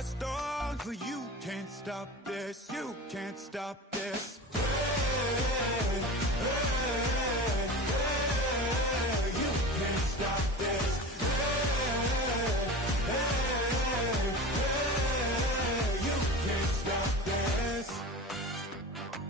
just stars, but you can't stop this. You can't stop this. Hey, hey, hey, you can't stop this. Hey, hey, hey, you can't stop this.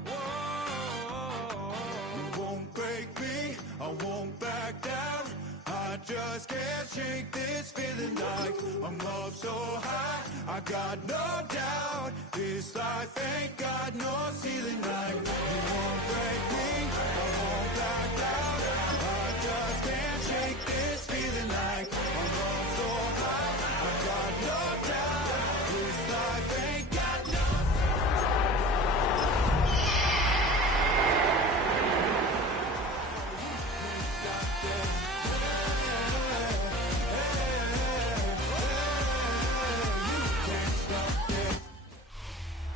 Whoa, you won't break me, I won't back down. I just can't shake this feeling like I'm up so high. I got no doubt this life ain't got no ceiling like you won't break me, I won't back down. I just can't shake this feeling like I'm up so high. I got no doubt this life ain't got no.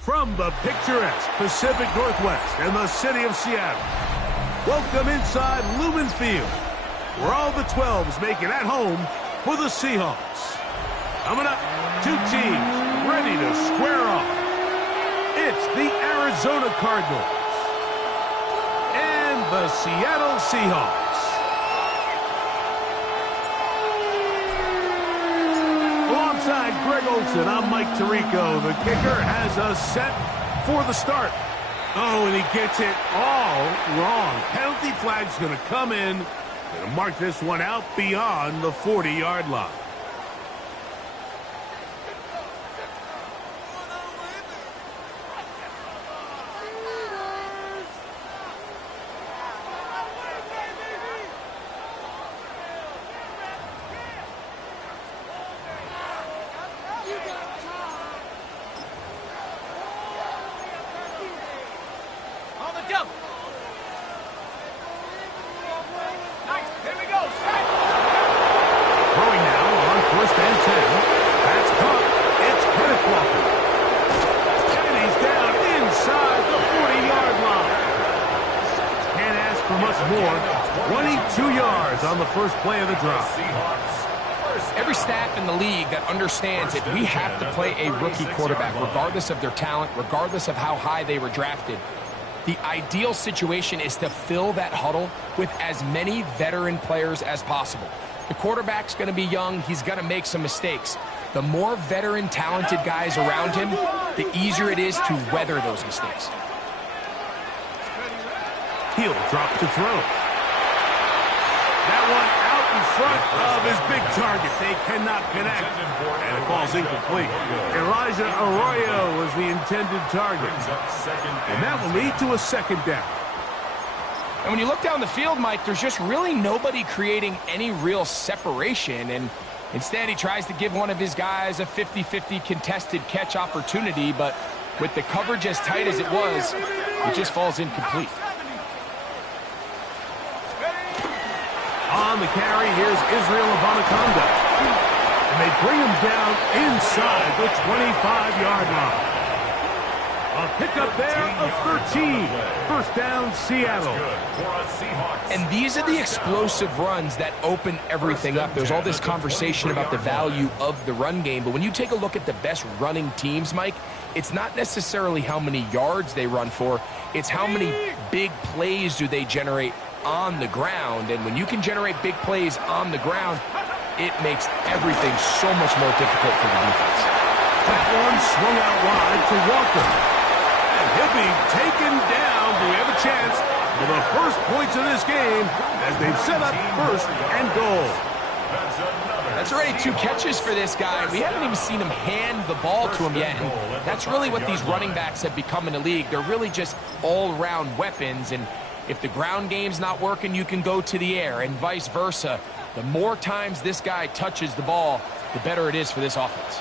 From the picturesque Pacific Northwest and the city of Seattle, welcome inside Lumen Field, where all the 12s make it at home for the Seahawks. Coming up, two teams ready to square off. It's the Arizona Cardinals and the Seattle Seahawks. Alongside Greg Olson, I'm Mike Tirico. The kicker has us set for the start. Oh, and he gets it all wrong. Penalty flag's going to come in. Going to mark this one out beyond the 40-yard line. On the first play of the drive. Every staff in the league that understands that we have to play a rookie quarterback, regardless of their talent, regardless of how high they were drafted. The ideal situation is to fill that huddle with as many veteran players as possible. The quarterback's going to be young. He's going to make some mistakes. The more veteran, talented guys around him, the easier it is to weather those mistakes. He'll drop to throw. That one out in front of his big target. They cannot connect. And it falls incomplete. Elijah Arroyo was the intended target. And that will lead to a second down. And when you look down the field, Mike, there's just really nobody creating any real separation. And instead, he tries to give one of his guys a 50-50 contested catch opportunity. But with the coverage as tight as it was, it just falls incomplete. On the carry, here's Israel Abanaconda. And they bring him down inside the 25-yard line. A pickup there of 13. First down, Seattle. And these are the explosive runs that open everything up. There's all this conversation about the value of the run game, but when you take a look at the best running teams, Mike, it's not necessarily how many yards they run for, it's how many big plays do they generate on the ground. And when you can generate big plays on the ground, it makes everything so much more difficult for the defense. That one swung out wide to Walker. And he'll be taken down. Do we have a chance for the first points of this game as they've set up first and goal? That's already 2 catches for this guy. We haven't even seen him hand the ball to him yet. And that's really what these running backs have become in the league. They're really just all-around weapons. And if the ground game's not working, you can go to the air and vice versa. The more times this guy touches the ball, the better it is for this offense.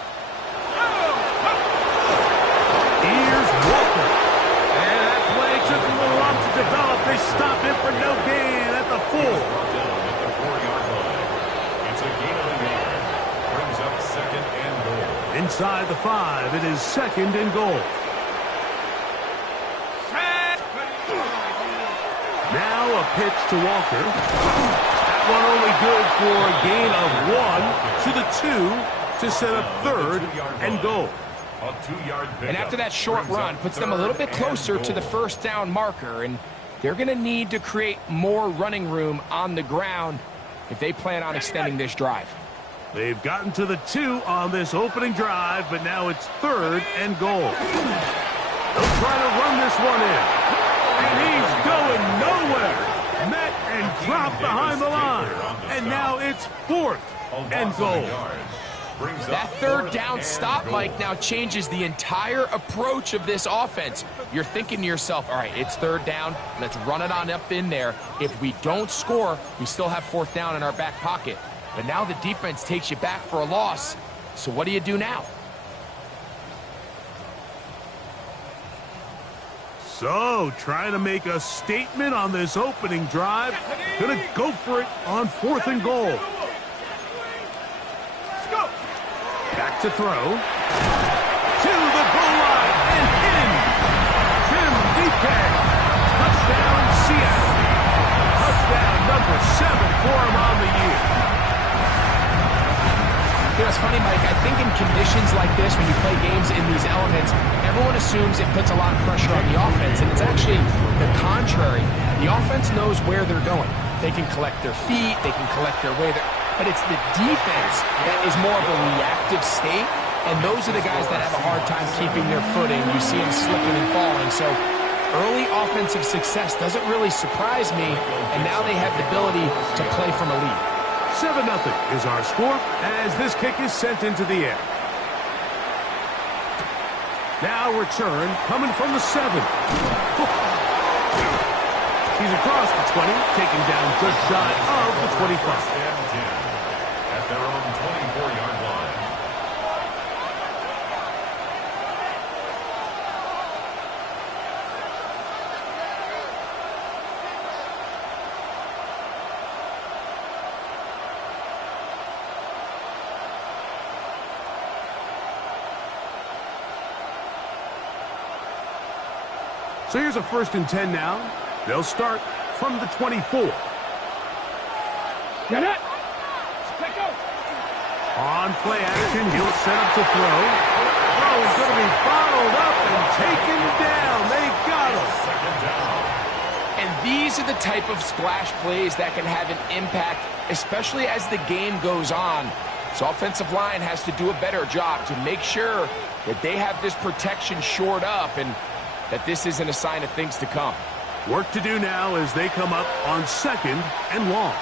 Here's Walker. And that play took a little long to develop. They stop him for no gain at the 4. Inside the 5, it is second and goal. Now a pitch to Walker. That one only good for a gain of 1 to the 2 to set up third and goal. And after that short run, puts them a little bit closer to the first down marker, and they're going to need to create more running room on the ground if they plan on extending this drive. They've gotten to the 2 on this opening drive, but now it's third and goal. They'll try to run this one in. And he's going nowhere. Met and dropped behind the line. And now it's fourth and goal. That third down stop, Mike, now changes the entire approach of this offense. You're thinking to yourself, all right, it's third down. Let's run it on up in there. If we don't score, we still have fourth down in our back pocket. But now the defense takes you back for a loss. So what do you do now? So, trying to make a statement on this opening drive. Gonna go for it on fourth and goal. Back to throw. To the goal line and in. Tim DK. Touchdown, Seattle. Touchdown number 7 for him on the year. You know, it's funny, Mike, I think in conditions like this, when you play games in these elements, everyone assumes it puts a lot of pressure on the offense, and it's actually the contrary. The offense knows where they're going. They can collect their feet, they can collect their way, but it's the defense that is more of a reactive state, and those are the guys that have a hard time keeping their footing. You see them slipping and falling, so early offensive success doesn't really surprise me, and now they have the ability to play from a lead. 7-0 is our score as this kick is sent into the air. Now return coming from the 7. He's across the 20, taken down just shy of the 25. At their own 24-yard line. So here's a 1st and 10 now. They'll start from the 24. Get it! On play action, he'll set up to throw. Throw's going to be bottled up and taken down. They got him. And these are the type of splash plays that can have an impact, especially as the game goes on. So offensive line has to do a better job to make sure that they have this protection shored up and that this isn't a sign of things to come. Work to do now as they come up on 2nd and long.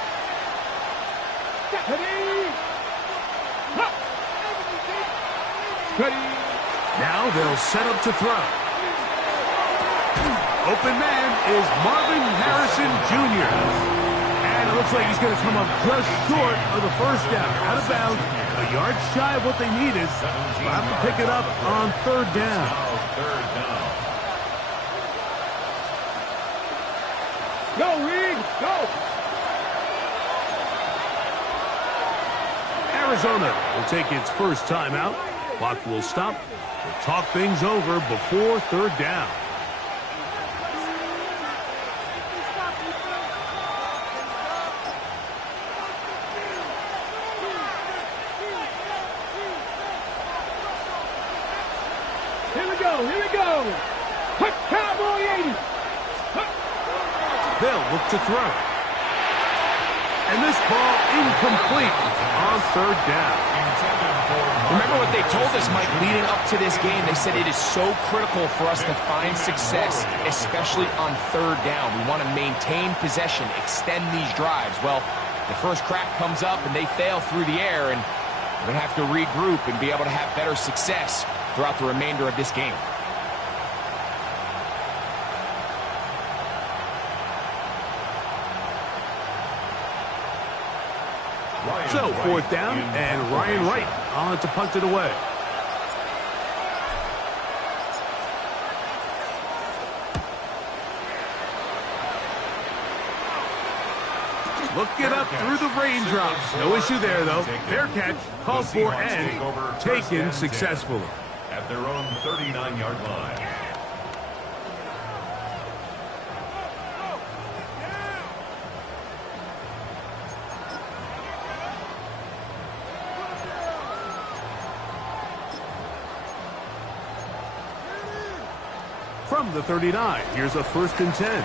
Now they'll set up to throw. Open man is Marvin Harrison Jr. And it looks like he's going to come up just short of the first down. Out of bounds, a yard shy of what they needed. They'll have to pick it up on 3rd down. Go, Reed, go! Arizona will take its first timeout. Clock will stop. We'll talk things over before 3rd down. Here we go! Put Cowboy 80! They'll look to throw. And this ball incomplete on 3rd down. Remember what they told us, Mike, leading up to this game. They said it is so critical for us to find success, especially on 3rd down. We want to maintain possession, extend these drives. Well, the first crack comes up and they fail through the air, and we're going to have to regroup and be able to have better success throughout the remainder of this game. So, 4th down, and Ryan Wright on to punt it away. Looking up through the raindrops. No issue there, though. Fair catch, called for, and taken successfully. At their own 39-yard line. from the 39. Here's a 1st and 10.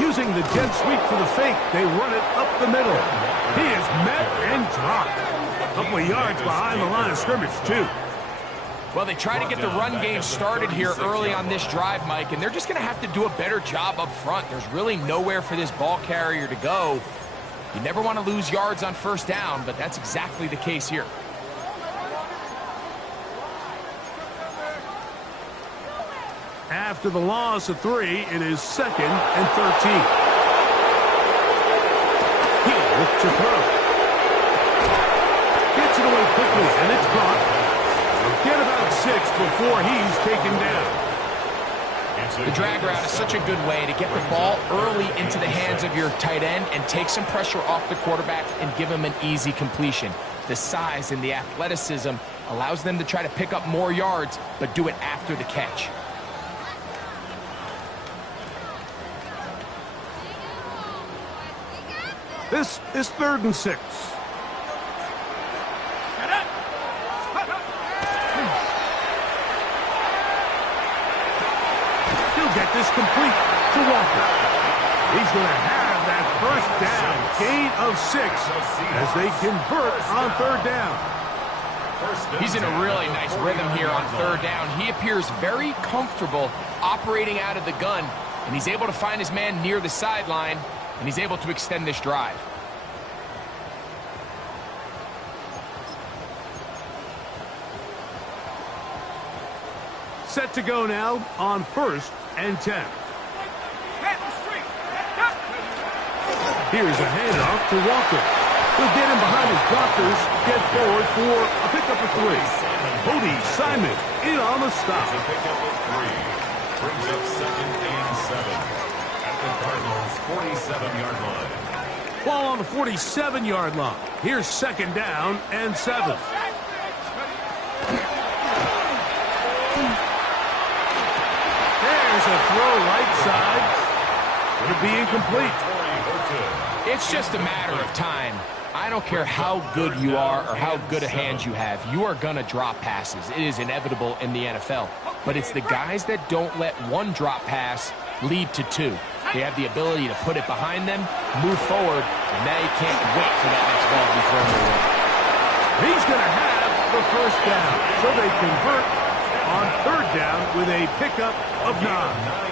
Using the jet sweep for the fake, they run it up the middle. He is met and dropped. A couple of yards behind the line of scrimmage, too. Well, they try to get the run game started here early on this drive, Mike, and they're just going to have to do a better job up front. There's really nowhere for this ball carrier to go. You never want to lose yards on 1st down, but that's exactly the case here. After the loss of 3, it is 2nd and 13. He'll look to throw. Gets it away quickly, and it's caught. Get about 6 before he's taken down. The drag route is such a good way to get the ball early into the hands of your tight end and take some pressure off the quarterback and give him an easy completion. The size and the athleticism allows them to try to pick up more yards, but do it after the catch. This is 3rd and 6. He'll get this complete to Walker. He's going to have that 1st down, gain of 6 as they convert on 3rd down. He's in a really nice rhythm here on 3rd down. He appears very comfortable operating out of the gun, and he's able to find his man near the sideline, and he's able to extend this drive. Set to go now on 1st and 10. Here's a handoff to Walker. He'll get him behind his blockers, get forward for a pickup of 3. Cody Simon in on the stop. A pickup of 3. Brings up 2nd and 7 at the Cardinals' 47-yard line. Ball on the 47-yard line. Here's 2nd down and 7. There's a throw right side. Going to be incomplete. It's just a matter of time. I don't care how good you are or how good a hand you have. You are going to drop passes. It is inevitable in the NFL. But it's the guys that don't let one drop pass lead to 2. They have the ability to put it behind them, move forward, and they can't wait for that next ball to be thrown their way. He's going to have the 1st down. So they convert on 3rd down with a pickup of 9.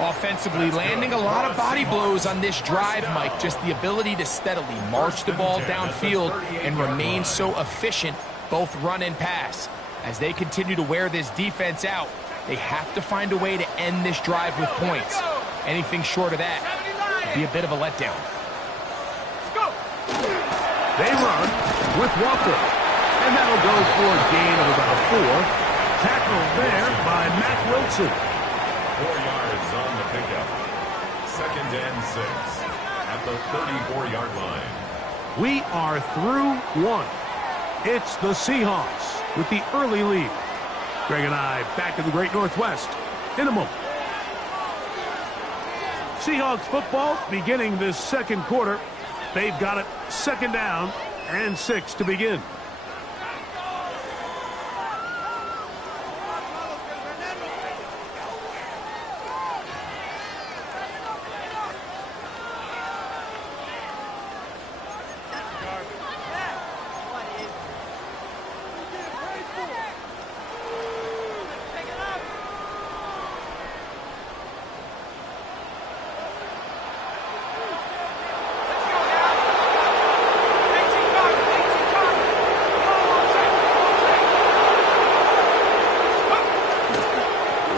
Offensively, landing a lot of body blows on this drive, Mike. Just the ability to steadily march the ball downfield and remain so efficient, both run and pass. As they continue to wear this defense out, they have to find a way to end this drive with points. Anything short of that would be a bit of a letdown. They run with Walker. And that'll go for a gain of about 4. Tackled there by Matt Wilson. 4 yards on the pickup. 2nd and 6 at the 34-yard line. We are through 1. It's the Seahawks with the early lead. Greg and I back in the Great Northwest in a moment. Seahawks football beginning this 2nd quarter. They've got it 2nd down and 6 to begin.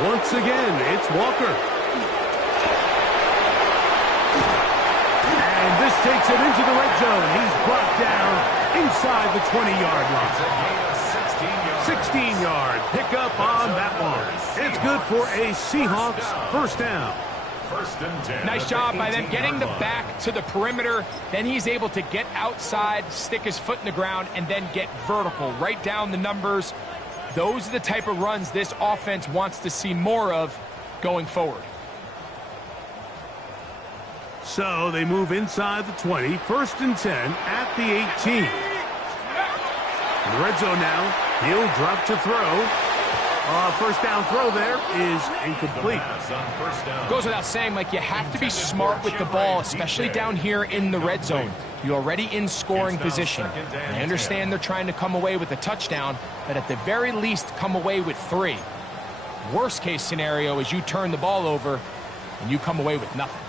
Once again, it's Walker. And this takes it into the red zone. He's brought down inside the 20-yard line. 16-yard pickup on that one. It's good for a Seahawks 1st down. 1st and 10. Nice job by them getting the back to the perimeter. Then he's able to get outside, stick his foot in the ground, and then get vertical. Right down the numbers. Those are the type of runs this offense wants to see more of going forward. So they move inside the 20, 1st and 10 at the 18. In the red zone now, he'll drop to throw. First down throw there is incomplete. Goes without saying, Mike, you have to be smart with the ball, especially down here in the red zone. You're already in scoring position. I understand they're trying to come away with a touchdown, but at the very least, come away with 3. Worst case scenario is you turn the ball over and you come away with nothing.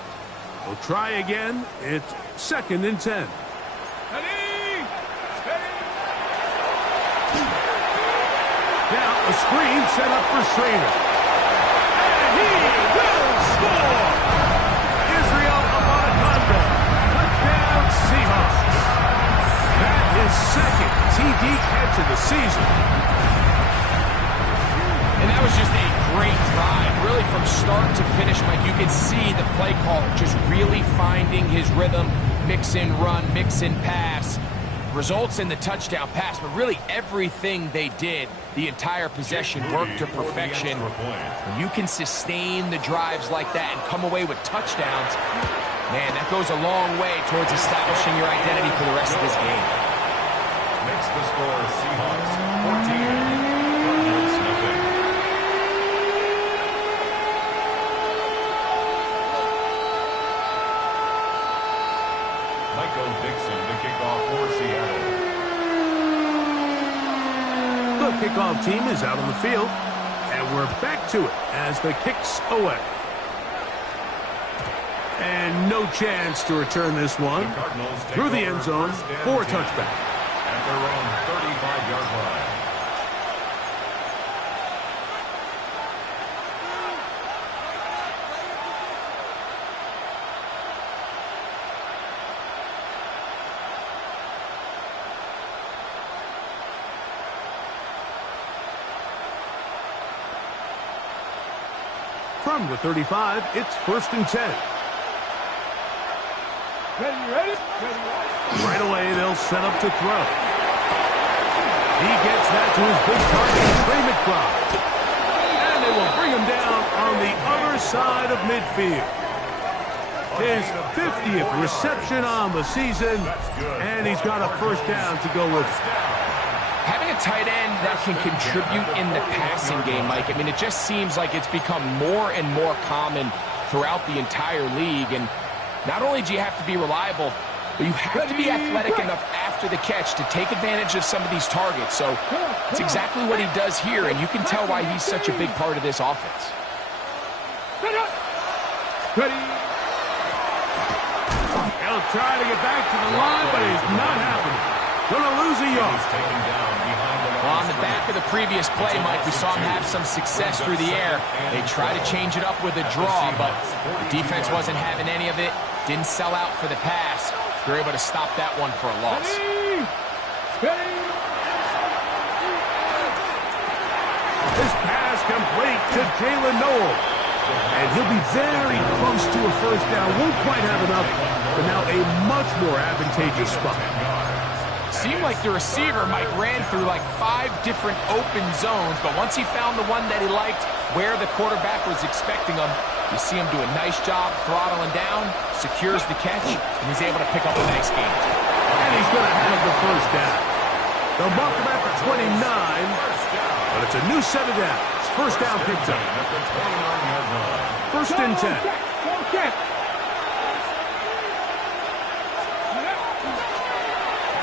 We'll try again. It's 2nd and 10. Now a screen set up for Schrader. And he will score! Israel Abanikanda. Touchdown Seahawks. That is 2nd TD catch of the season. And that was just a great drive. Really from start to finish, Mike, you could see the play caller just really finding his rhythm. Mix in run, mix in pass. Results in the touchdown pass, but really everything they did, the entire possession worked to perfection. When you can sustain the drives like that and come away with touchdowns, man, that goes a long way towards establishing your identity for the rest of this game. Makes the score Seahawks 14, Cardinals nothing. Michael Dixon to kick off for Seattle. The kickoff team is out on the field, and we're back to it as the kick's away. And no chance to return this one through the end zone for a touchback. At their own 35-yard line. From the 35, it's 1st and 10. Ready? Right away, they'll set up to throw. He gets that to his big target, Trey McBride. And they will bring him down on the other side of midfield. His 50th reception on the season, and he's got a 1st down to go with it. Having a tight end that can contribute in the passing game, Mike, I mean, it just seems like it's become more and more common throughout the entire league. And not only do you have to be reliable, but you have to be athletic enough after the catch to take advantage of some of these targets. So it's exactly what he does here, and you can tell why he's such a big part of this offense. Ready? He'll try to get back to the line, but it's not happening. Gonna lose a yard. Well, on the back of the previous play, Mike, we saw him have some success through the air. They tried to change it up with a draw, but the defense wasn't having any of it. Didn't sell out for the pass. They were able to stop that one for a loss. This pass complete to Jalen Noel. And he'll be very close to a 1st down. Won't quite have enough, but now a much more advantageous spot. Seemed like the receiver, Mike, ran through like 5 different open zones, but once he found the one that he liked, where the quarterback was expecting him, you see him do a nice job throttling down, secures the catch, and he's able to pick up a nice gain. And he's going to have the 1st down. They'll mark him at the 29, but it's a new set of downs. 1st down picked up. 1st and 10.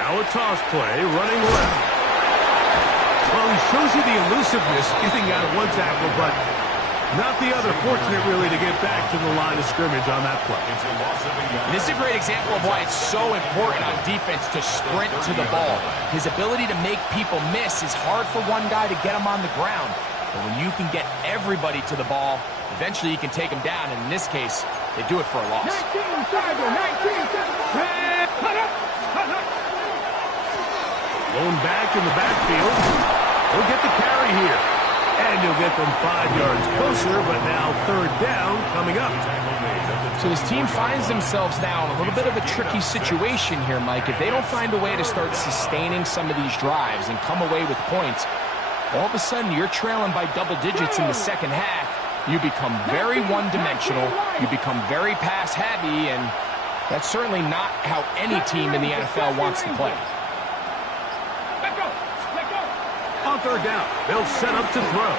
Now a toss play, running left. Well, he shows you the elusiveness getting out of one tackle, but not the other. Fortunate, really, to get back to the line of scrimmage on that play. This is a great example of why it's so important on defense to sprint to the ball. His ability to make people miss is hard for one guy to get him on the ground. But when you can get everybody to the ball, eventually you can take them down, and in this case, they do it for a loss. 19, Going back in the backfield. He'll get the carry here. And he'll get them 5 yards closer, but now 3rd down coming up. So this team finds themselves now in a little bit of a tricky situation here, Mike. If they don't find a way to start sustaining some of these drives and come away with points, all of a sudden you're trailing by double digits in the 2nd half, You become very one-dimensional, you become very pass-heavy, and that's certainly not how any team in the NFL wants to play. On third down, they'll set up to throw.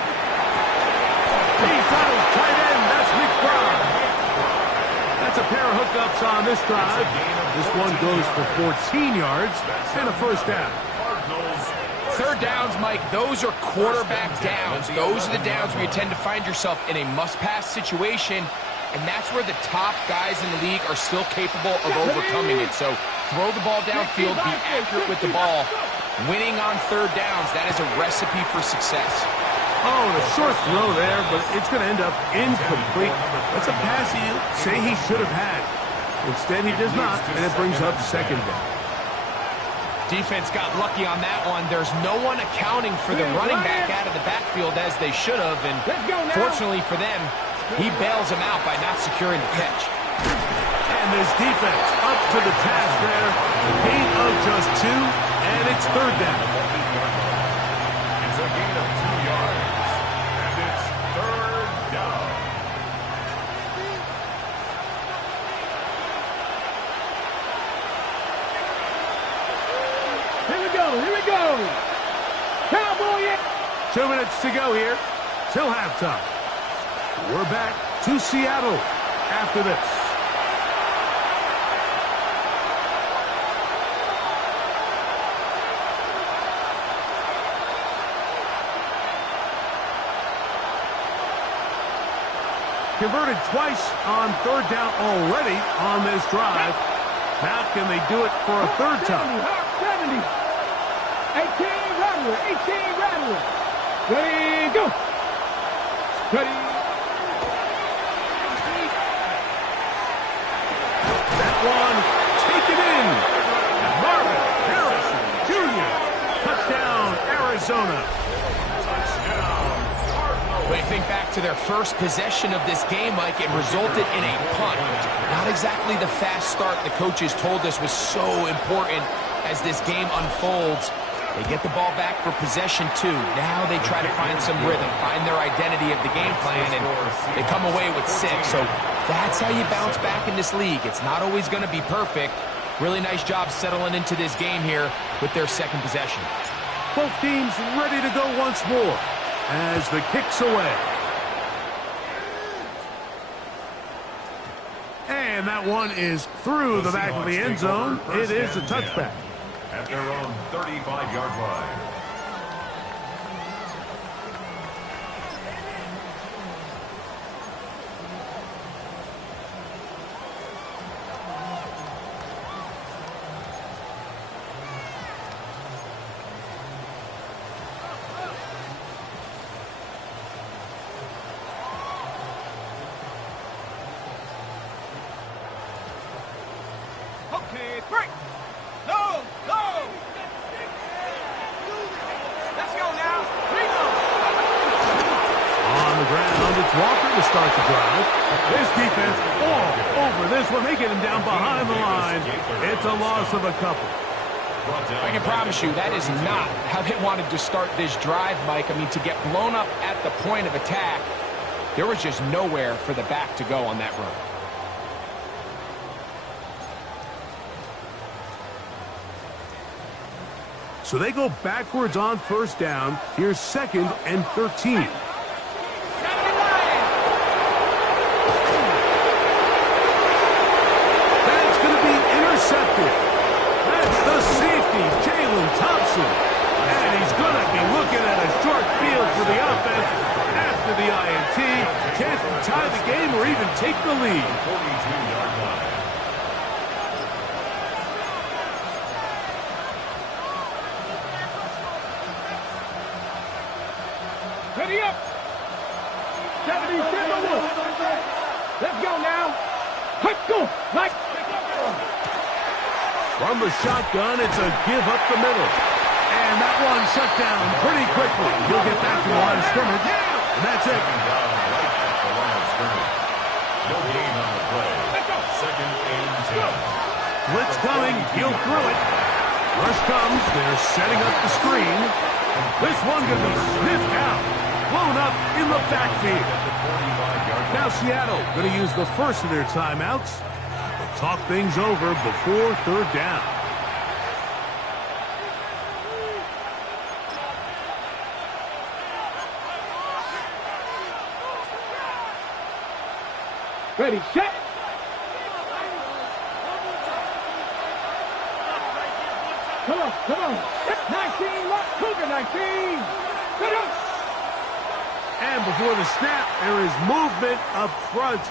He's got his tight end, that's McBride. That's a pair of hookups on this drive. This one goes for 14 yards and a first down. Third downs, Mike, those are quarterback downs. Those are the downs where you tend to find yourself in a must-pass situation, and that's where the top guys in the league are still capable of overcoming it. So throw the ball downfield, be accurate with the ball. Winning on third downs, that is a recipe for success. Oh, and a short throw there, but it's going to end up incomplete. That's a pass he'll say he should have had. Instead, he does not, and it brings up second down. Defense got lucky on that one. There's no one accounting for the running back out of the backfield as they should have, and fortunately for them, he bails him out by not securing the catch. And this defense up to the task there. Gain of just 2, and it's third down. It's a gain of 2 yards, and it's third down. Here we go. Cowboy. 2 minutes to go here till halftime. We're back to Seattle after this. Converted twice on third down already on this drive. Now can they do it for a third time? 70. 18 Rattler. Ready, go. Ready. That one taken in. Marvin Harrison Jr. Touchdown, Arizona. When you think back to their first possession of this game, Mike, it resulted in a punt. Not exactly the fast start the coaches told us was so important as this game unfolds. They get the ball back for possession 2. Now they try to find some rhythm, find their identity of the game plan, and they come away with 6. So that's how you bounce back in this league. It's not always going to be perfect. Really nice job settling into this game here with their second possession. Both teams ready to go once more as the kick's away. And that one is through the back of the end zone. It is a touchback. At their own 35-yard line. Okay, break. No. Let's go now. On the ground, it's Walker to start the drive. This defense all over this one. They get him down behind the line. It's a loss of a couple. I can promise you that is not how they wanted to start this drive, Mike. I mean, to get blown up at the point of attack, there was just nowhere for the back to go on that run. So they go backwards on first down. Here's 2nd and 13. That's going to be intercepted. That's the safety, Jalen Thompson. And he's going to be looking at a short field for the offense after the INT. Chance to tie the game or even take the lead. 42-yard line. Ready up. 70. Let's go now. Let's go. Mike. From the shotgun, it's a give up the middle. And that one shut down pretty quickly. He'll get back to the line of scrimmage. And that's it. Down right at the line of scrimmage. No gain on the play. 2nd and 10. Blitz coming. He'll throw it. Rush comes. They're setting up the screen. This one going to be sniffed out. blown up in the backfield. Now Seattle going to use the first of their timeouts to talk things over before third down. Ready, set. Come on, come on. 19, lock, Cougar 19. Good up. And before the snap, there is movement up front.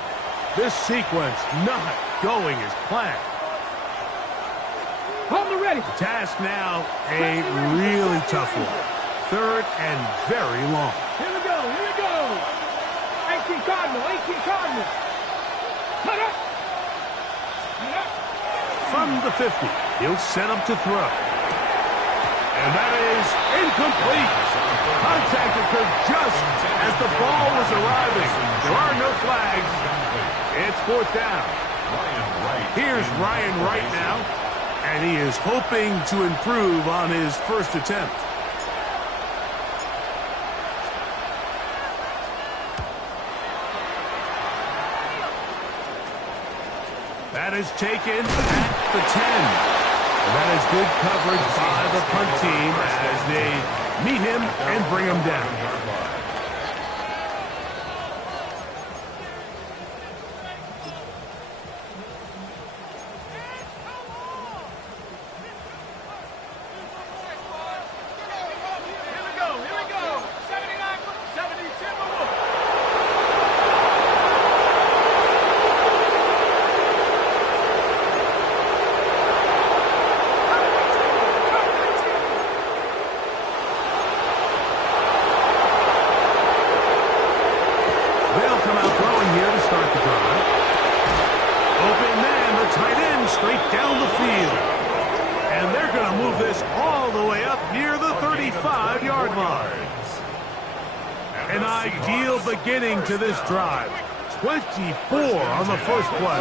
This sequence not going as planned. Hold the ready. The task now, a really tough one. Third and very long. Here we go, here we go. 18 Cardinal, 18 Cardinal. Cut up. Cut up. From the 50, he'll set up to throw. And that is incomplete. Contact occurred just as the ball was arriving. There are no flags. It's fourth down. Here's Ryan Wright now, and he is hoping to improve on his first attempt. That is taken at the 10. And that is good coverage by the punt team as they meet him and bring him down. An ideal beginning to this drive. 24 on the first play.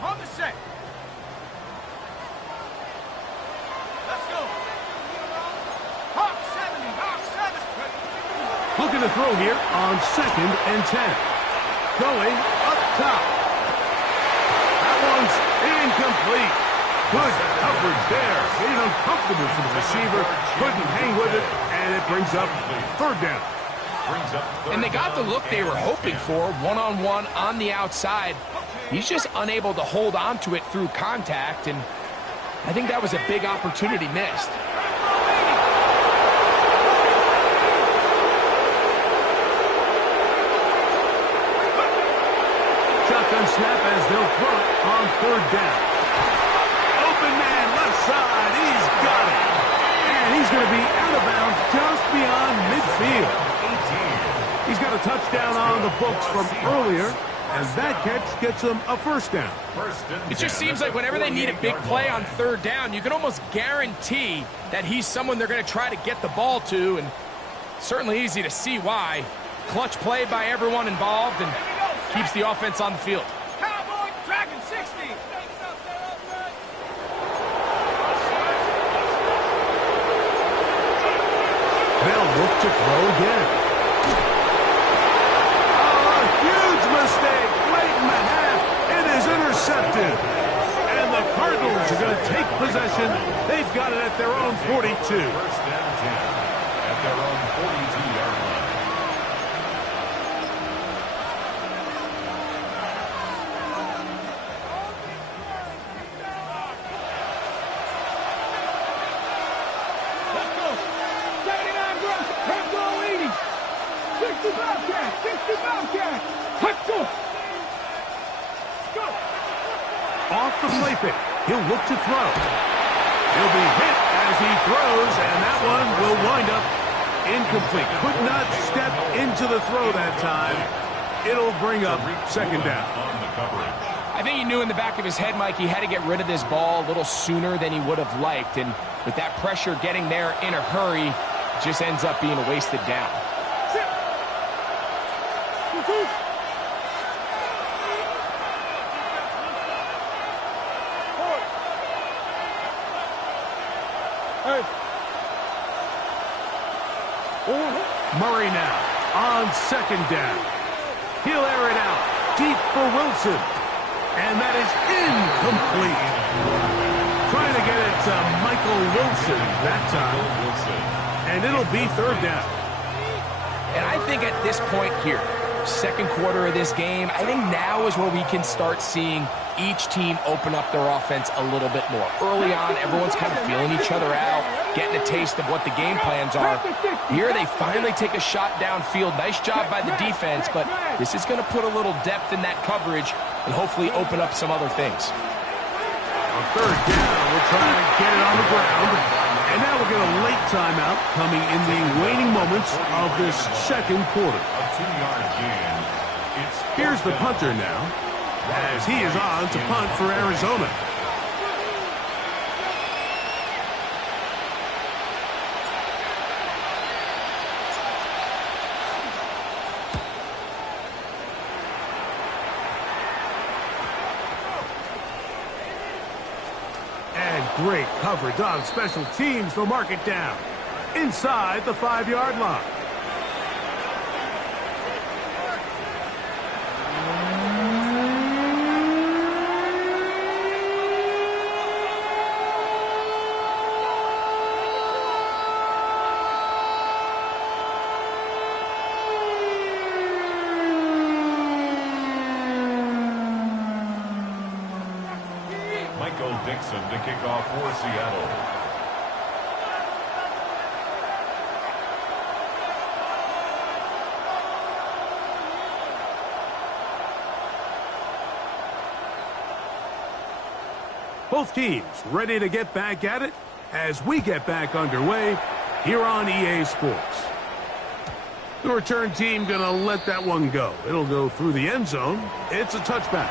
On the set. Let's go. Hawk 70, Hawk 7. Looking to throw here on 2nd and 10. Going up top. That one's incomplete. Good coverage there. Made it uncomfortable for the receiver. Couldn't hang with it, and it brings up third down. And they got the look they were hoping for, one-on-one on the outside. He's just unable to hold on to it through contact, and I think that was a big opportunity missed. Shotgun snap as they'll throw it on third down. Open man left side, he's got it. And he's going to be out of bounds just beyond midfield. He's got a touchdown on the books from earlier, as that catch gets him a first down. It just seems like whenever they need a big play on third down, you can almost guarantee that he's someone they're going to try to get the ball to, and certainly easy to see why. Clutch play by everyone involved and keeps the offense on the field. Cowboy Dragon 60. They'll look to throw again. Mistake late in the half. It is intercepted. And the Cardinals are going to take possession. They've got it at their own 42. First down 10 at their own 42-yard line. Let's go. 79 Grock. Let's go 80. 60 Bobcat. 60 Bobcat. Let's go. Go. Off the play fake. He'll look to throw. He'll be hit as he throws, and that one will wind up incomplete. Could not step into the throw that time. It'll bring up second down. On the coverage. I think he knew in the back of his head, Mike, he had to get rid of this ball a little sooner than he would have liked. And with that pressure getting there in a hurry, it just ends up being a wasted down. Murray now on second down. He'll air it out deep for Wilson. And that is incomplete. Trying to get it to Michael Wilson that time. And it'll be third down. And I think at this point here, second quarter of this game, I think now is where we can start seeing each team open up their offense a little bit more. Early on, everyone's kind of feeling each other out, getting a taste of what the game plans are. Here they finally take a shot downfield. Nice job by the defense, but this is going to put a little depth in that coverage and hopefully open up some other things. On third down, we're trying to get it on the ground. And now we'll get a late timeout coming in the waning moments of this second quarter. A 2-yard gain. Here's the punter now, as he is on to punt for Arizona. And great coverage on special teams. They'll mark it down inside the 5-yard line. Dixon to kick off for Seattle. Both teams ready to get back at it as we get back underway here on EA Sports. The return team going to let that one go. It'll go through the end zone. It's a touchback.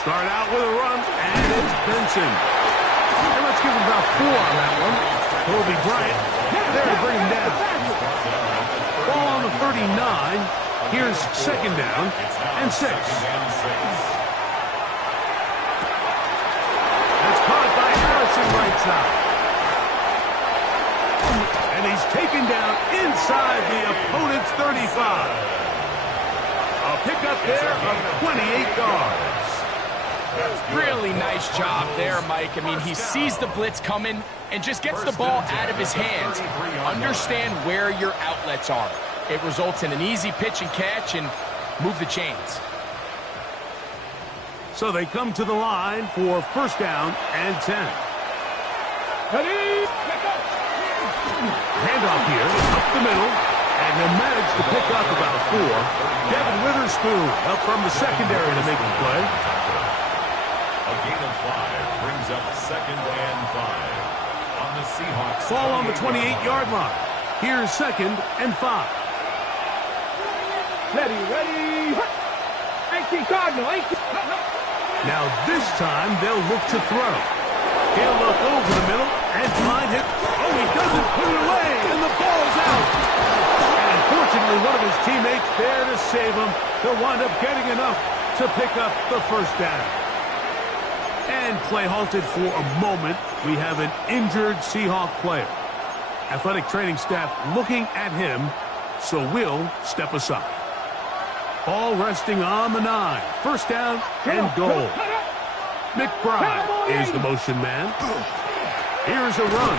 Start out with a run, and it's Benson. And let's give him about 4 on that one. Kobe Bryant there to bring him down. Ball on the 39. Here's second down and 6. That's caught by Harrison right side. And he's taken down inside the opponent's 35. A pickup there of 28 yards. Really nice job there, Mike. I mean, he sees the blitz coming and just gets the ball out of his hands. Understand where your outlets are. It results in an easy pitch and catch and move the chains. So they come to the line for first down and 10. Handoff here, up the middle, and he'll manage to pick up about 4. Devin Witherspoon up from the secondary to make the play. A gain of 5 brings up second and 5 on the Seahawks. Ball on the 28-yard line. Here's second and 5. Ready. 18 Cardinal, 18. Now this time they'll look to throw. He'll look over the middle and find him. Oh, he doesn't put it away, and the ball's out. And fortunately, one of his teammates there to save him. He'll wind up getting enough to pick up the first down. And play halted for a moment. We have an injured Seahawk player. Athletic training staff looking at him, so we'll step aside. Ball resting on the 9. First down and goal. McBride is the motion man. Here's a run.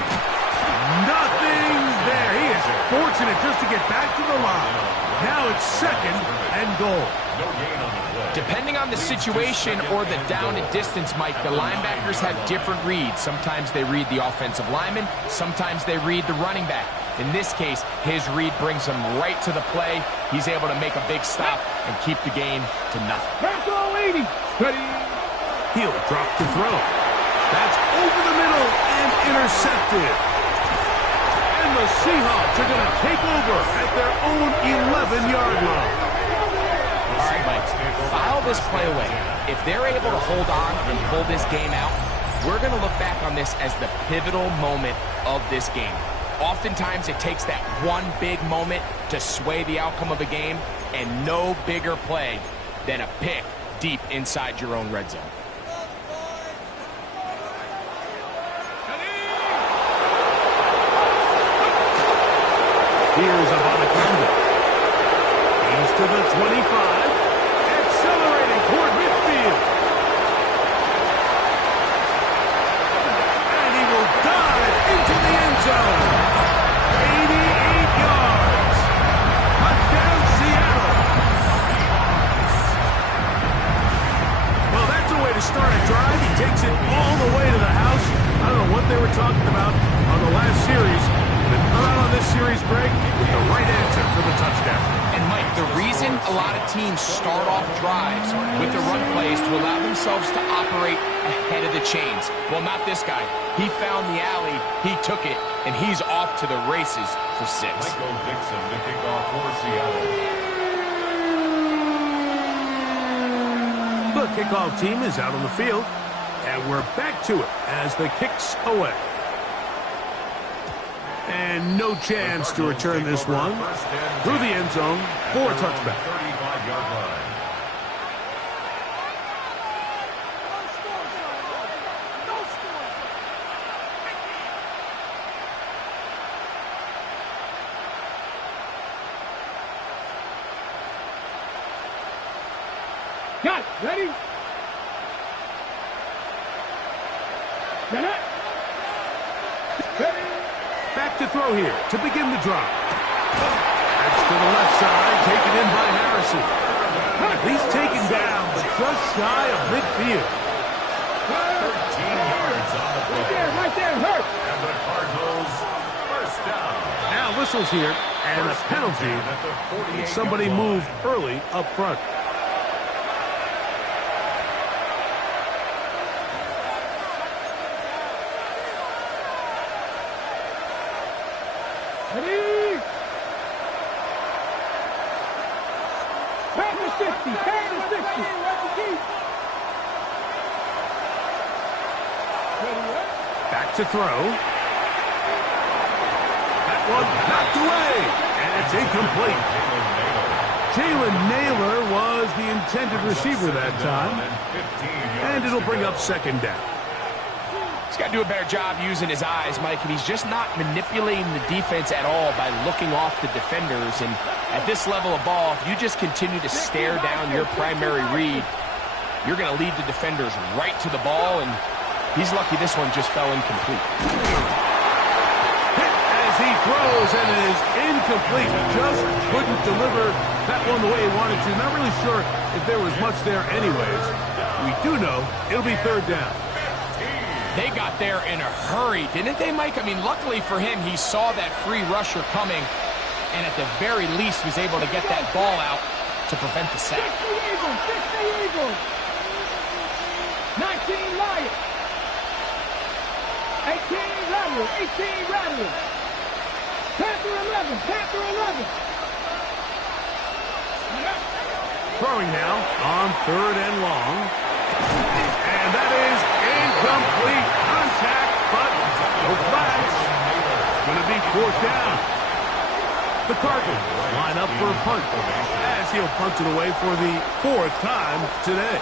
Nothing there. He is fortunate just to get back to the line. Now it's 2nd and goal. No gain on the play. Depending on the situation or the down and distance, Mike, the linebackers have different reads. Sometimes they read the offensive lineman. Sometimes they read the running back. In this case, his read brings him right to the play. He's able to make a big stop and keep the gain to nothing. Back all 80. Ready. He'll drop to throw. That's over the middle and intercepted. And the Seahawks are going to take over at their own 11-yard line. All right, Mike, file this play away. If they're able to hold on and pull this game out, we're going to look back on this as the pivotal moment of this game. Oftentimes, it takes that one big moment to sway the outcome of a game, and no bigger play than a pick deep inside your own red zone. Here's Abanaconda. He's to the 25, accelerating toward midfield. And he will dive into the end zone. 88 yards. Touchdown, Seattle. Well, that's a way to start a drive. He takes it all the way to the house. I don't know what they were talking about on the last series. But come out on this series, Greg, with the right answer for the touchdown. And Mike, the reason a lot of teams start off drives with the run plays to allow themselves to operate ahead of the chains. Well, not this guy. He found the alley, he took it, and he's off to the races for 6. Michael Dixon to kick off for Seattle. The kickoff team is out on the field, and we're back to it as the kick's away. And no chance to return this one through the end zone for a touchback. 35-yard line. Got it. Ready? Get it. Ready. Back to throw here to begin the drive. That's to the left side, taken in by Harrison. He's taken down, but just shy of midfield. 13 yards on the play. Right there, hurt. And the Cardinals first down. Now whistles here, and a penalty. At the 48-yard Somebody line. moved early up front. Ready? Back to 60. Back to 60. Back to throw. That one knocked away, and it's incomplete. Jalen Naylor was the intended receiver that time, and it'll bring up 2nd down. He's got to do a better job using his eyes, Mike, and he's just not manipulating the defense at all by looking off the defenders. And at this level of ball, if you just continue to stare down your primary read, you're going to lead the defenders right to the ball, and he's lucky this one just fell incomplete. Hit as he throws, and it is incomplete. Just couldn't deliver that one the way he wanted to. Not really sure if there was much there anyways. We do know it'll be 3rd down. They got there in a hurry, didn't they, Mike? I mean, luckily for him, he saw that free rusher coming, and at the very least was able to get that ball out to prevent the sack. 60 Eagles. 19 Lions. 18 Rattlers. 18 Rattlers. Panther 11. Panther 11. Throwing now on 3rd and long. And that is incomplete. Contact, but no flags. It's going to be 4th down. The Cardinals line up for a punt, as he'll punt it away for the 4th time today.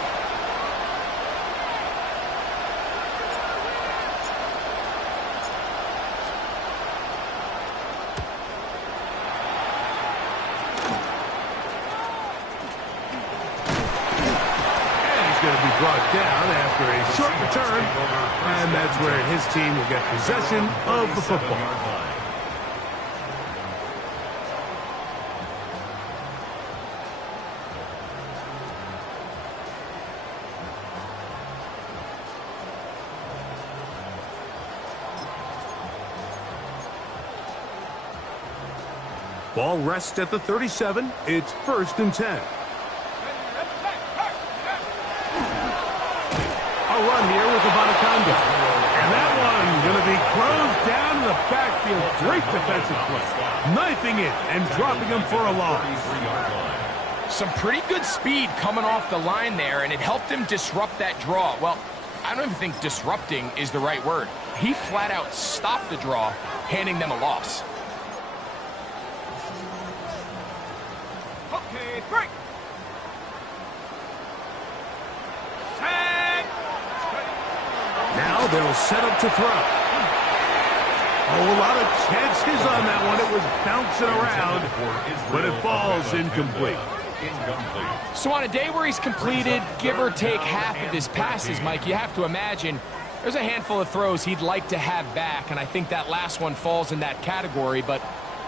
Going to be brought down after a short return, and that's where his team will get possession of the football. Ball rests at the 37. It's 1st and 10. A run here with Abanaconda. And that one going to be closed down in the backfield. Great defensive play. Knifing it and dropping him for a loss. Some pretty good speed coming off the line there, and it helped him disrupt that draw. Well, I don't even think disrupting is the right word. He flat out stopped the draw, handing them a loss. Okay, break. Now they'll set up to throw. Oh, a lot of chances on that one. It was bouncing around, but it falls incomplete. So on a day where he's completed, give or take half of his passes, Mike, you have to imagine there's a handful of throws he'd like to have back, and I think that last one falls in that category. But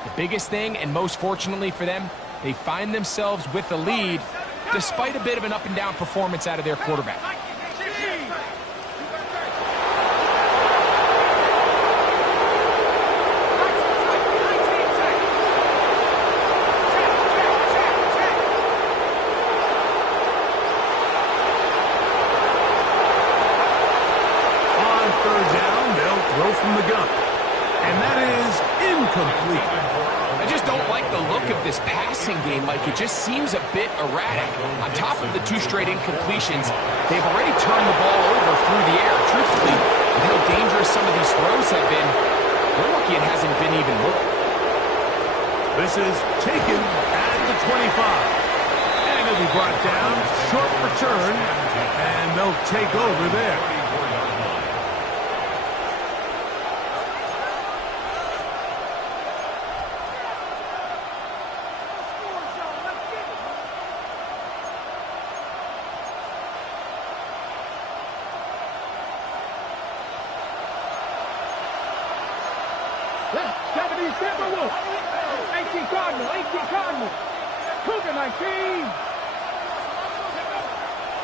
the biggest thing, and most fortunately for them, they find themselves with the lead despite a bit of an up-and-down performance out of their quarterback. From the gun. And that is incomplete. I just don't like the look of this passing game, Mike. It just seems a bit erratic. On top of the 2 straight incompletions, they've already turned the ball over through the air. Truthfully, with how dangerous some of these throws have been, they're lucky it hasn't been even more. This is taken at the 25. And it'll be brought down. Short return. And they'll take over there.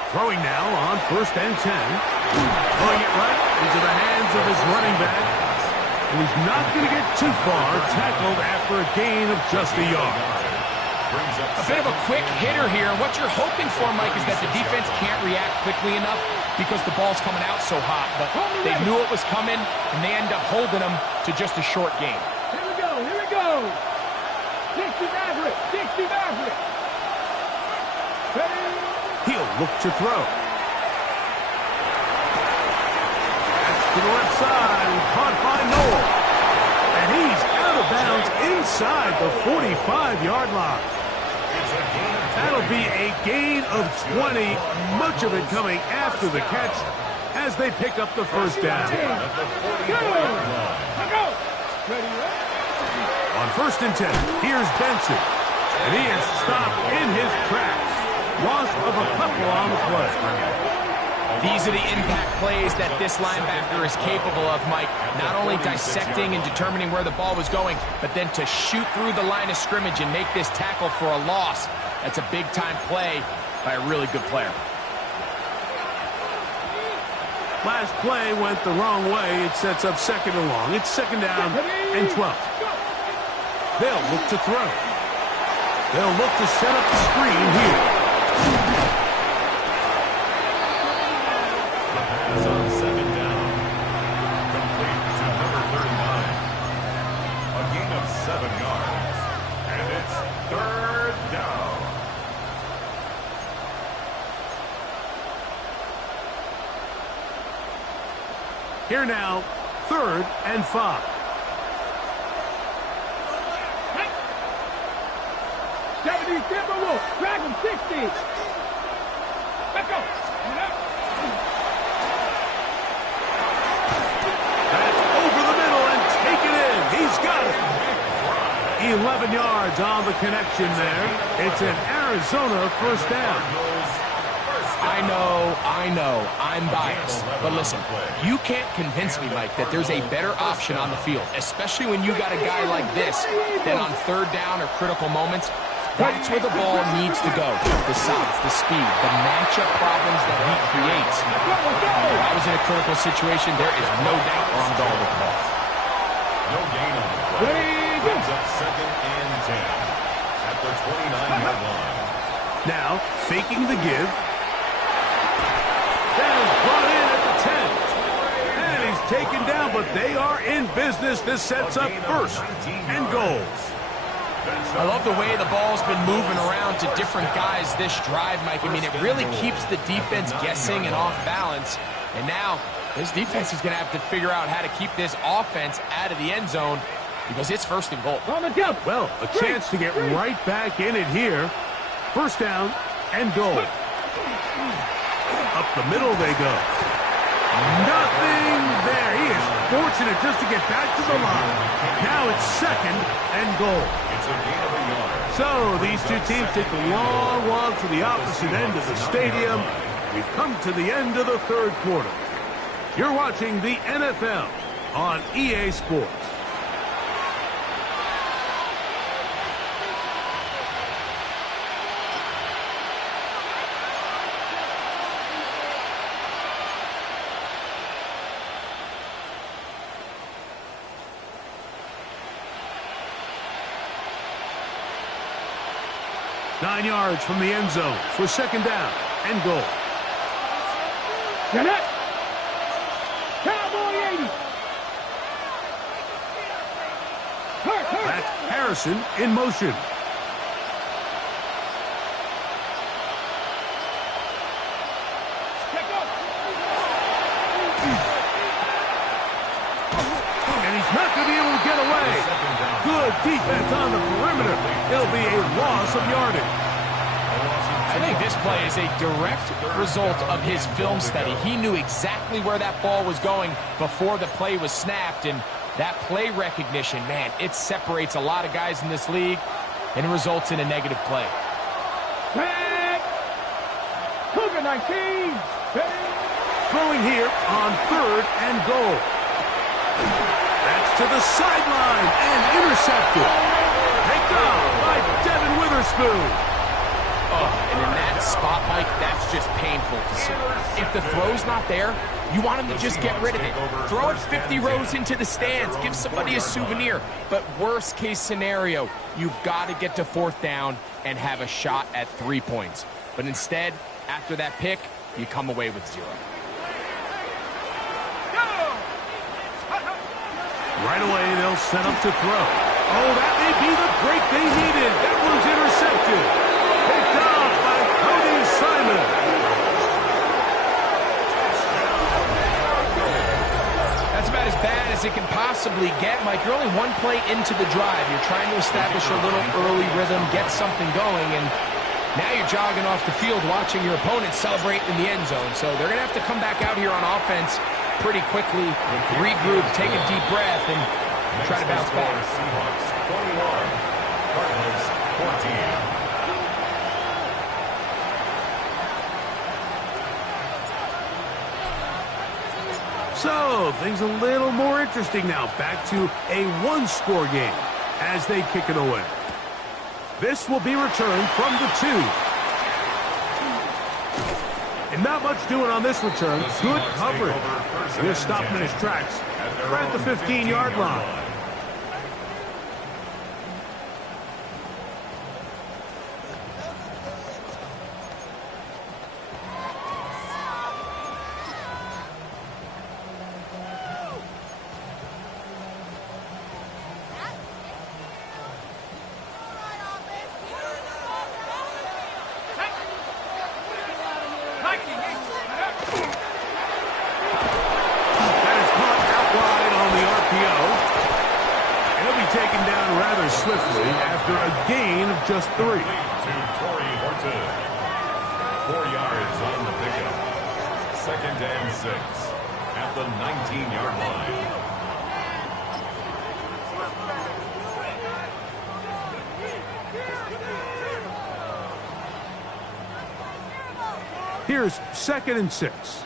Throwing now on 1st and 10. Throwing it right into the hands of his running back. And he's not going to get too far. Tackled after a gain of just a yard. A bit of a quick hitter here. What you're hoping for, Mike, is that the defense can't react quickly enough because the ball's coming out so hot. But they knew it was coming, and they end up holding them to just a short gain. Here we go, here we go. 60 Maverick, 60 Maverick. Ready? He'll look to throw. That's to the left side, caught by Noel. And he's out of bounds inside the 45-yard line. That'll be a gain of 20, much of it coming after the catch as they pick up the 1st down. On 1st and 10, here's Benson. And he is stopped in his tracks. Loss of a couple on the play. These are the impact plays that this linebacker is capable of, Mike. Not only dissecting and determining where the ball was going, but then to shoot through the line of scrimmage and make this tackle for a loss. That's a big-time play by a really good player. Last play went the wrong way. It sets up 2nd and long. It's 2nd down and 12. They'll look to throw. They'll look to set up the screen here. Pass on 2nd down. Complete to number 39. A gain of 7 yards. And it's 3rd down. Here now, 3rd and 5. Drag him 60. Let's go. That's over the middle and taken in. He's got it. 11 yards on the connection there. It's an Arizona 1st down. I know, I'm biased. But listen, you can't convince me, Mike, that there's a better option on the field, especially when you got a guy like this, than on 3rd down or critical moments. That's where the ball needs to go. The size, the speed, the matchup problems that he creates. If I was in a critical situation, there is no doubt where I'm going with the ball. No gain on the play. Brings up 2nd and 10. Now, faking the give. That is brought in at the 10. And he's taken down, but they are in business. This sets up first and goal. I love the way the ball's been moving around to different guys this drive, Mike. I mean, it really keeps the defense guessing and off balance. And now, this defense is going to have to figure out how to keep this offense out of the end zone because it's first and goal. Well, a chance to get right back in it here. First down and goal. Up the middle they go. Nothing there. He is fortunate just to get back to the line. Now it's second and goal. So these two teams take a long walk to the opposite end of the stadium. We've come to the end of the third quarter. You're watching the NFL on EA Sports. Nine yards from the end zone for second down and goal. Get it! Cowboy 80! That's Harrison in motion. And he's not going to be able to get away. Good defense on the perimeter. It'll be a loss of yardage. I think this play is a direct result of his film study. He knew exactly where that ball was going before the play was snapped, and that play recognition, man, it separates a lot of guys in this league, and it results in a negative play. Cougar 19! Throwing here on third and goal. That's to the sideline and intercepted. Picked up by Devin Witherspoon. Oh, and in that spot, Mike, that's just painful to see. If the throw's not there, you want him to just get rid of it. Throw it 50 rows into the stands. Give somebody a souvenir. But worst case scenario, you've got to get to fourth down and have a shot at 3 points. But instead, after that pick, you come away with 0. Right away, they'll set up to throw. Oh, that may be the break they needed. That one's intercepted. Picked off by Cody Simon. That's about as bad as it can possibly get, Mike. You're only one play into the drive. You're trying to establish a little early rhythm, get something going, and now you're jogging off the field watching your opponent celebrate in the end zone. So they're going to have to come back out here on offense pretty quickly, regroup, take a deep breath, and try to bounce back. Seahawks 21, Cardinals 14. So, things a little more interesting now. Back to a one-score game as they kick it away. This will be returned from the 2. And not much doing on this return. Good coverage. They're stopping in his tracks. Right at the 15-yard line. Swiftly after a gain of just 3. To Torrey Horton. 4 yards on the pickup. 2nd and 6 at the 19-yard line. Here's 2nd and 6.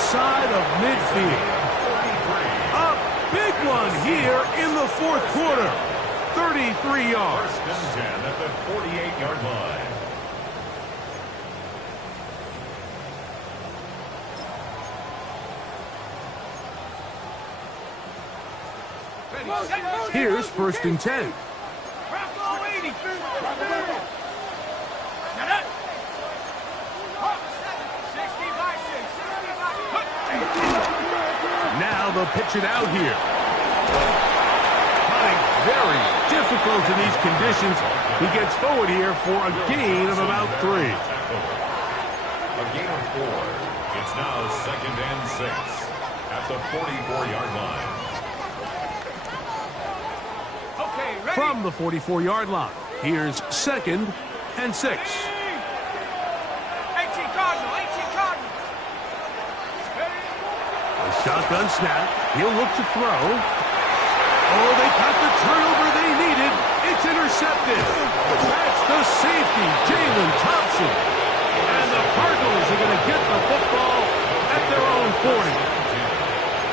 Side of midfield. A big one here in the fourth quarter. 33 yards. 1st and 10 at the 48-yard line. Here's 1st and 10. Now they'll pitch it out here. Putting very difficult in these conditions. He gets forward here for a gain of about 3. A gain of 4. It's now 2nd and 6 at the 44-yard line. From the 44-yard line, here's 2nd and 6. 18 Cardinal, 18 Cardinal. A shotgun snap. He'll look to throw. Oh, they got the turnover they needed. It's intercepted. That's the safety, Jalen Thompson. And the Cardinals are going to get the football at their own 40.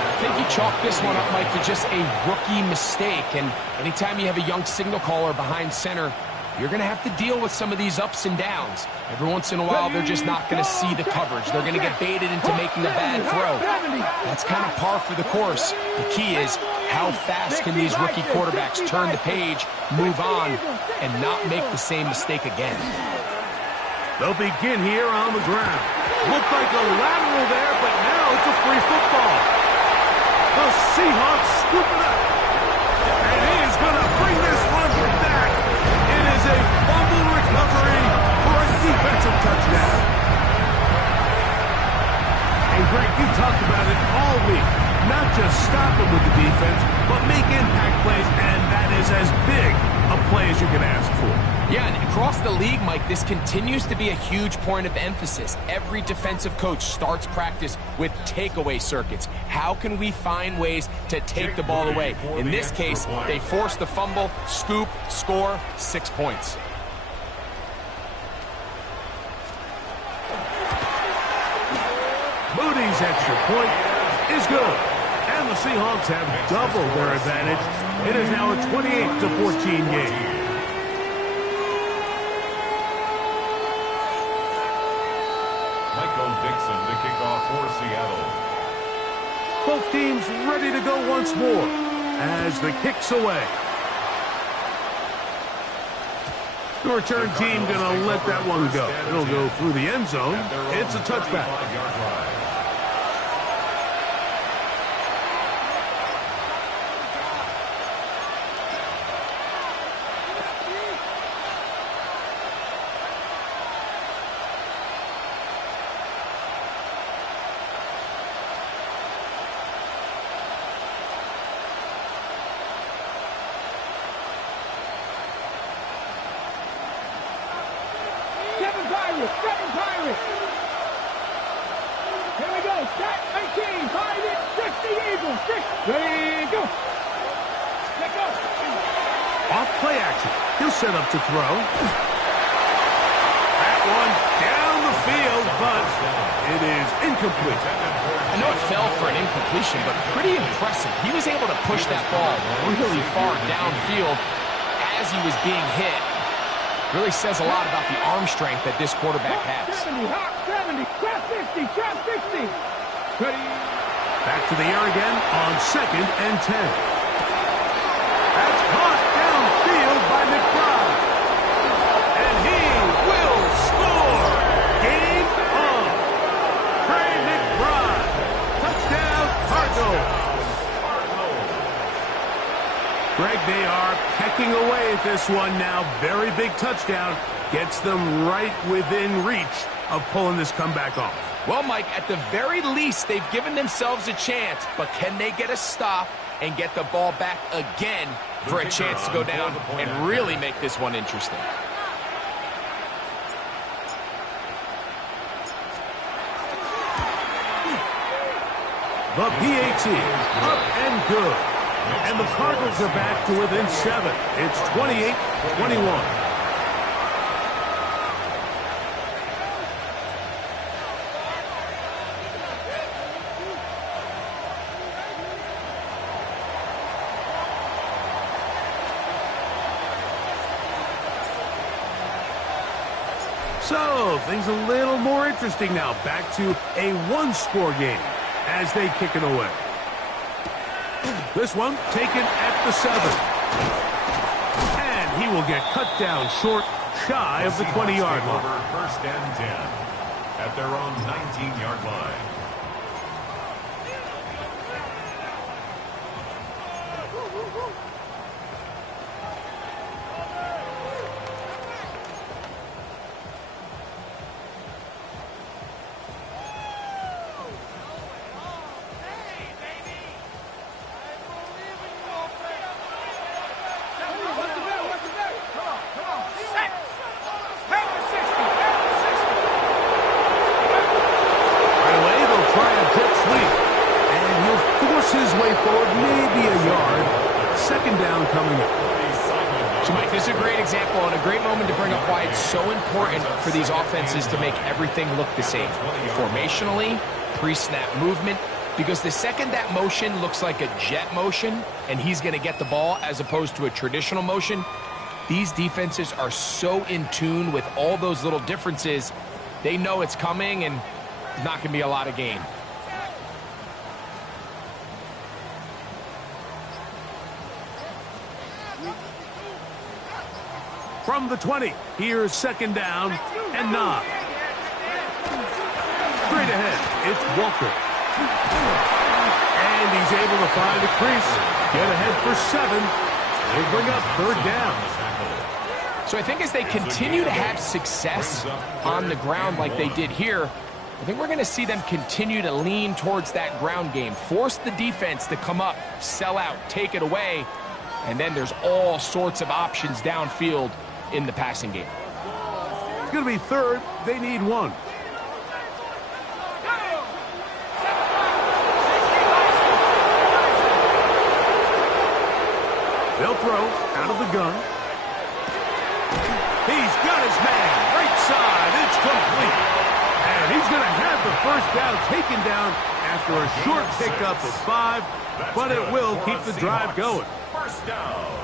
I think you chalk this one up, Mike, to just a rookie mistake. And anytime you have a young signal caller behind center, you're going to have to deal with some of these ups and downs. Every once in a while, they're just not going to see the coverage. They're going to get baited into making a bad throw. That's kind of par for the course. The key is, how fast can these rookie quarterbacks turn the page, move on, and not make the same mistake again? They'll begin here on the ground. Looked like a lateral there, but now it's a free football. The Seahawks scoop it up. And he is going to bring this one back. It is a fumble recovery for a defensive touchdown. And Greg, you talked about it all week. Not just stop him with the defense, but make impact plays, and that is as big a play as you can ask for. Yeah, and across the league, Mike, this continues to be a huge point of emphasis. Every defensive coach starts practice with takeaway circuits. How can we find ways to take the ball away? In this case, they force the fumble, scoop, score, 6 points. Moody's extra point is good. And the Seahawks have doubled their advantage. It is now a 28-14 game. Dixon to kick off for Seattle. Both teams ready to go once more as the kick's away. The return team going to let that one go. It'll go through the end zone. It's a touchback. Seven Pirates. Here we go. Set 18. 5 it. 60 Eagles. 6. Ready, go. Let go. Off play action. He'll set up to throw. That one down the field, but it is incomplete. I know it fell for an incompletion, but pretty impressive. He was able to push that ball really far downfield as he was being hit. Really says a lot about the arm strength that this quarterback has. 70, hot 70, trap 50, trap 60. Ready. Back to the air again on 2nd and 10. That's caught downfield by McBride. And he will score. Game on. Trey McBride. Touchdown, Cardinals. Greg, they are pecking away at this one now. Very big touchdown. Gets them right within reach of pulling this comeback off. Well, Mike, at the very least, they've given themselves a chance. But can they get a stop and get the ball back again for a chance to go down and really make this one interesting? The PAT, up and good. And the Cardinals are back to within 7. It's 28-21. So, things a little more interesting now. Back to a one-score game as they kick it away. This one taken at the 7. And he will get cut down short, shy of the 20-yard line. First and 10 at their own 19-yard line. His way forward, maybe a yard. Second down coming up. So, Mike, this is a great example and a great moment to bring up why it's so important for these offenses to make everything look the same. Formationally, pre-snap movement, because the second that motion looks like a jet motion and he's going to get the ball as opposed to a traditional motion, these defenses are so in tune with all those little differences. They know it's coming and there's not going to be a lot of gain. From the 20, here's second down and 9. Straight ahead, it's Walker. And he's able to find the crease, get ahead for 7. They'll bring up third down. So I think as they continue to have success on the ground like they did here, I think we're going to see them continue to lean towards that ground game, force the defense to come up, sell out, take it away, and then there's all sorts of options downfield in the passing game. It's going to be third. They need 1. They'll throw out of the gun. He's got his man. Right side. It's complete. And he's going to have the first down taken down after a short pickup of 5, but it will keep the drive going.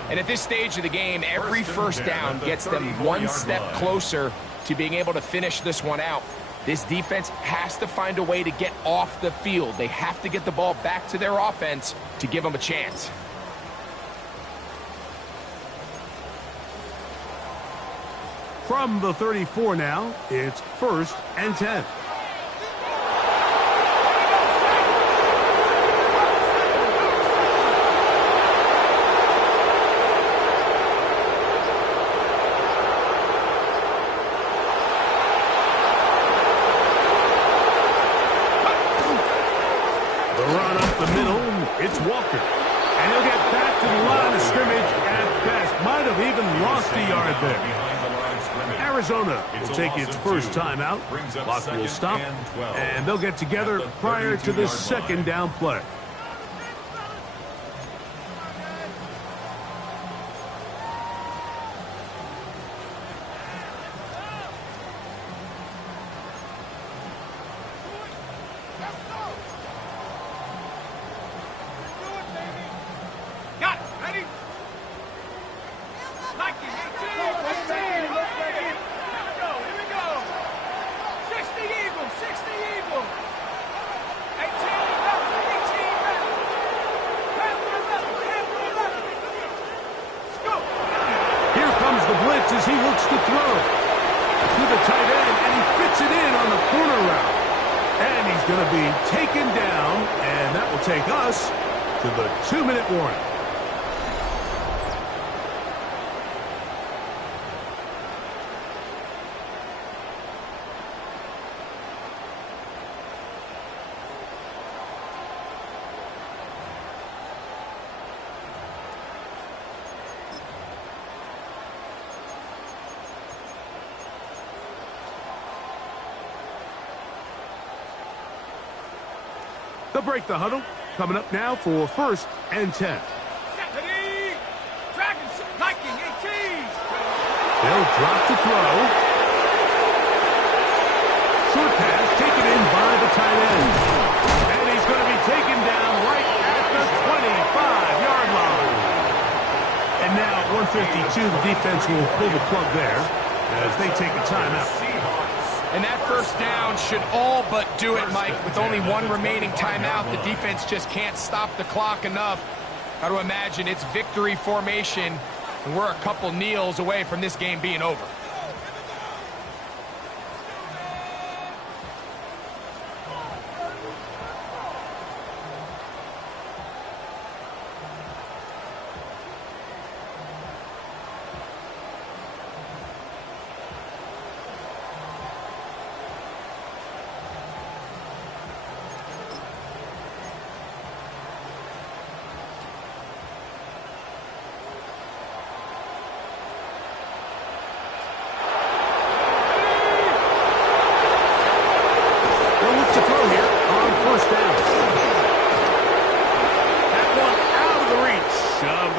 And at this stage of the game, every first down gets them one step closer to being able to finish this one out. This defense has to find a way to get off the field. They have to get the ball back to their offense to give them a chance. From the 34 now, it's first and 10. It's Walker. And he'll get back to the line of scrimmage at best. Might have even lost a yard there. Arizona will take its first timeout. Clock will stop. And they'll get together prior to the second down play. As he looks to throw to the tight end, and he fits it in on the corner route. And he's going to be taken down, and that will take us to the 2-minute warning. They'll break the huddle. Coming up now for first and 10. They'll drop to throw. Short pass taken in by the tight end. And he's going to be taken down right at the 25-yard line. And now at 1:52, the defense will pull the plug there as they take a timeout. And that first down should all but do it, Mike. With only one remaining timeout, the defense just can't stop the clock enough Got to imagine it's victory formation, and we're a couple kneels away from this game being over.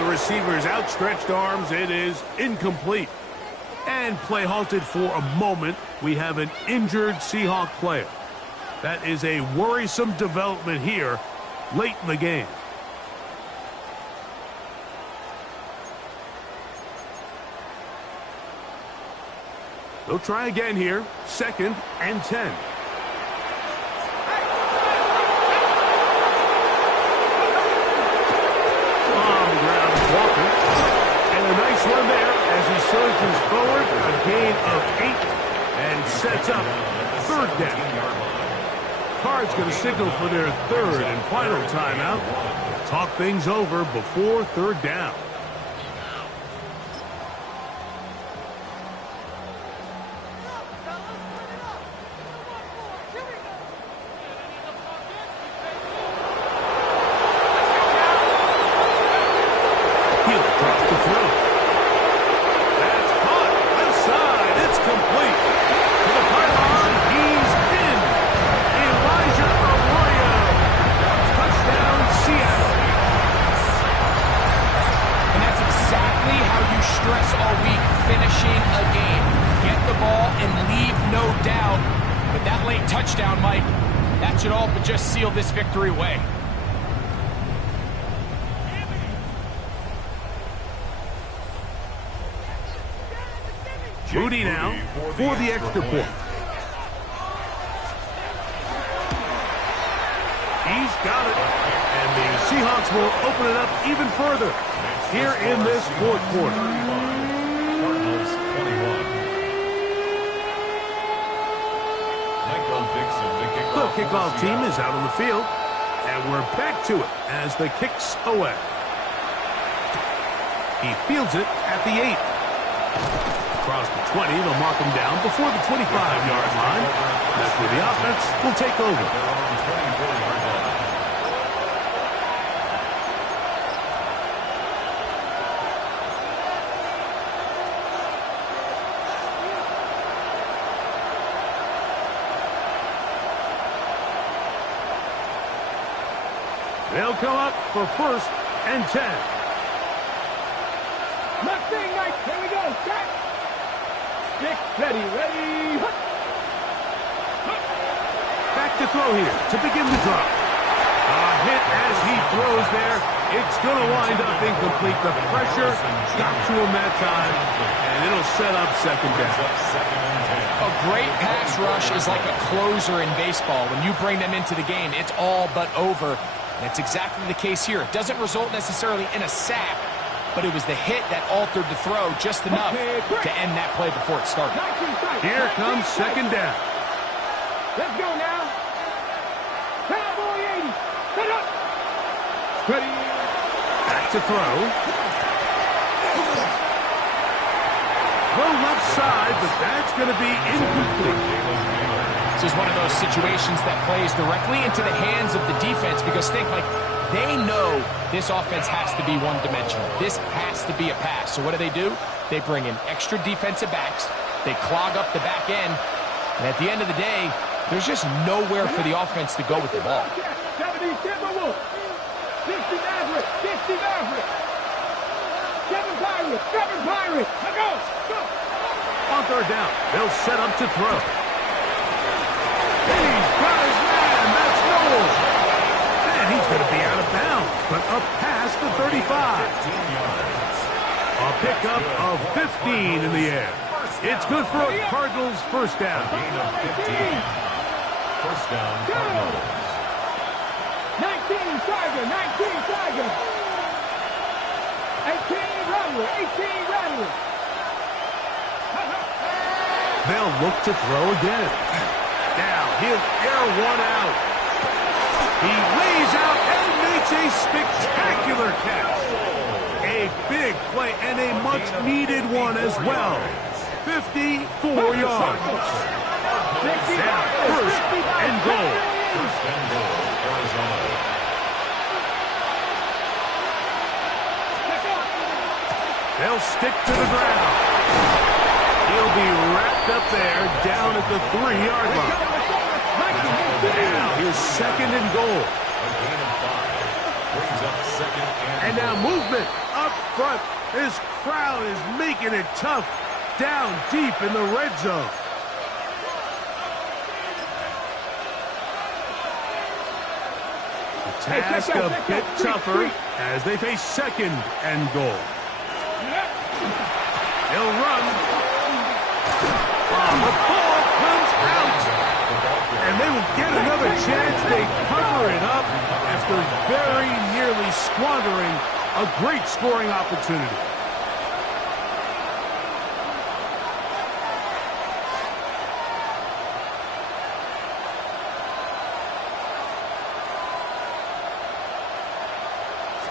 Receiver's outstretched arms, it is incomplete. And play halted for a moment. We have an injured Seahawk player. That is a worrisome development here late in the game. They'll try again here. 2nd and 10. One there as he surges forward, a gain of 8, and sets up 3rd down. Card's going to signal for their 3rd and final timeout. Talk things over before 3rd down. He'll drop the throw. Stress all week, finishing a game. Get the ball and leave no doubt. But that late touchdown, Mike, that should all but just seal this victory away. Moody now for the extra point. He's got it. And the Seahawks will open it up even further here in this 4th quarter. The kickoff team is out on the field, and we're back to it as the kick's away. He fields it at the 8. Across the 20, they'll mark him down before the 25-yard line. That's where the offense will take over. They'll come up for 1st and 10. Left thing, Mike. Here we go. Set. Stick ready. Back to throw here to begin the drop. A hit as he throws there. It's going to wind up incomplete. The pressure got to him that time, and it'll set up 2nd down. A great pass rush is like a closer in baseball. When you bring them into the game, it's all but over. And it's exactly the case here. It doesn't result necessarily in a sack, but it was the hit that altered the throw just enough to end that play before it started. Here comes 2nd down. Let's go now. Cowboy 80. Set up. Ready. Back to throw. Throw left side, but that's going to be incomplete. This is one of those situations that plays directly into the hands of the defense because think, like, they know this offense has to be one-dimensional. This has to be a pass. So what do? They bring in extra defensive backs. They clog up the back end. And at the end of the day, there's just nowhere for the offense to go with the ball. 70 Timberwolves. 50 Mavericks. 50 Mavericks. 7 Pirates. 7 Pirates. Go. On 3rd down, they'll set up to throw. He's got his man. That's Noel. And he's going to be out of bounds, but up past the 35. A pickup of 15 in the air. It's good for a Cardinals 1st down. Gain of 15. 1st down, Cardinals. 19 Tiger. 19 Tiger. They'll look to throw again. Now he'll air one out. He lays out and makes a spectacular catch. A big play and a much-needed one as well. 54 yards. Now first and goal. First and goal, Arizona. They'll stick to the ground. He'll be wrapped up there down at the 3-yard line. Now here's second and goal. A gain of 5. Brings up second And now movement up front. This crowd is making it tough down deep in the red zone. The task a bit tougher as they face second and goal. He'll run. The ball comes out. And they will get another chance. They cover it up after very nearly squandering a great scoring opportunity.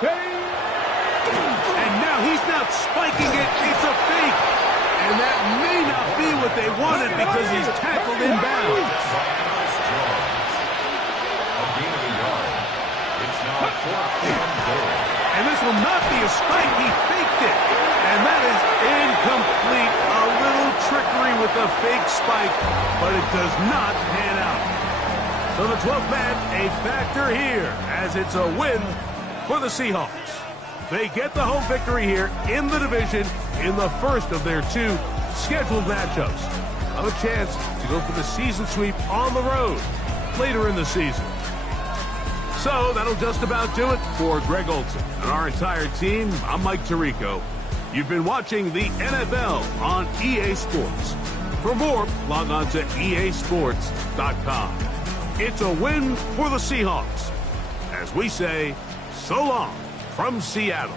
And now he's not spiking it. It's a fake. And that may not be what they wanted because he's tackled inbounds. And this will not be a spike. He faked it. And that is incomplete. A little trickery with the fake spike, but it does not pan out. So the 12th man, a factor here, as it's a win for the Seahawks. They get the home victory here in the division in the first of their 2 scheduled matchups. Have a chance to go for the season sweep on the road later in the season. So that'll just about do it for Greg Olson and our entire team. I'm Mike Tirico. You've been watching the NFL on EA Sports. For more, log on to easports.com. It's a win for the Seahawks. As we say, so long from Seattle.